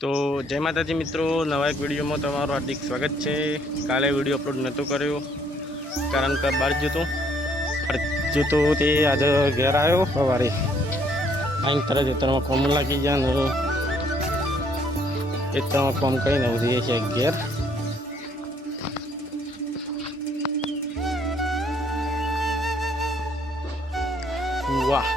तो जय माताजी मित्रों, नवा एक वीडियो में तमारुं हार्दिक स्वागत है। काले वीडियो अपलोड नतो कर्यो कारण के बार जो ते आज घर आयो सवारे आई तरह खेतर में कॉम लगी जा खेतर में कॉम कर घर वाह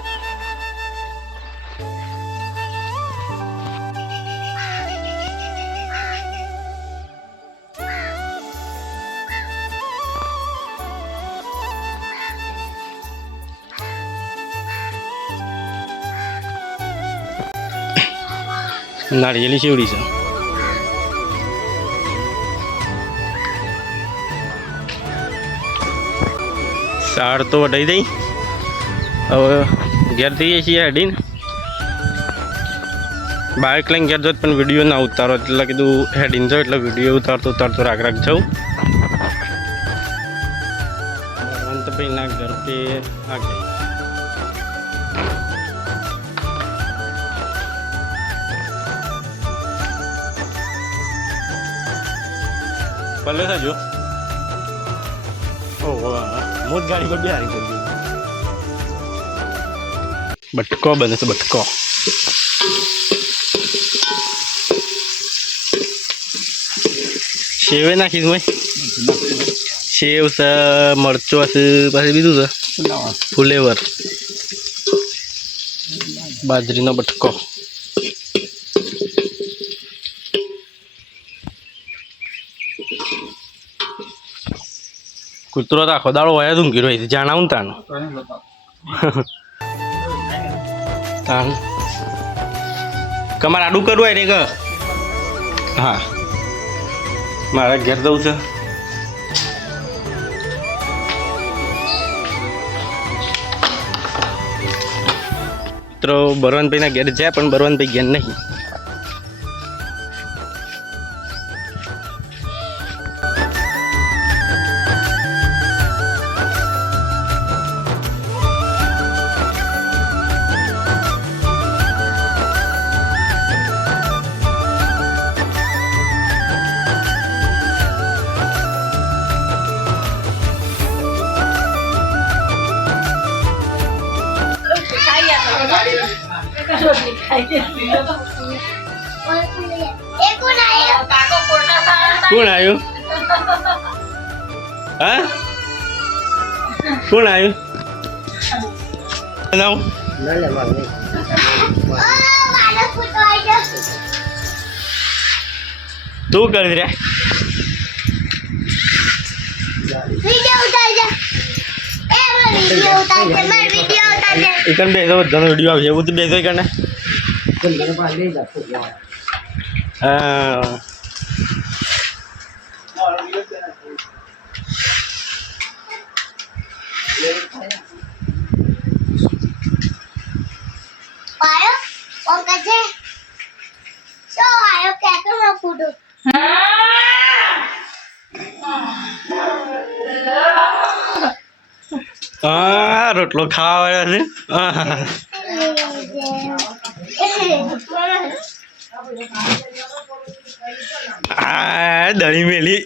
नारिયેલી शेवड़ी से साड़ तो वटाई दई હવે ઘેર જઈએ છીએ હેડીને બાઇક લઈને ઘેર જત પણ વિડીયો ના ઉતારો એટલે કીધું હેડીને જાઉં એટલે વિડીયો ઉતારતો રાખ જાઉં ભાઈ ના ઘર पे आ गई पहले था जो मोट गाड़ी पर बिहारी कर दी बटको बने से बटको सेवे नाखी मैं सेव से मरचो से पास बीजू से फ्लेवर बाजरी नो बटको कुतरो तो आखो दाड़ो वाया तुम गिरो जाना हूँ तान कमार आडू करू है रे ग हाँ मारा घर जाऊ छे तो बरवान भाई ना घर जाए पण बरवान भाई घर नहीं कौन आयो हाँ कौन आयो नाउ तू कर रहा इकन बेसो जन वीडियो आवे वो तो बेसो इकन हां आयो और कैसे सो आयो क्या कर मैं फूटो रोटलो खावा है दही मेली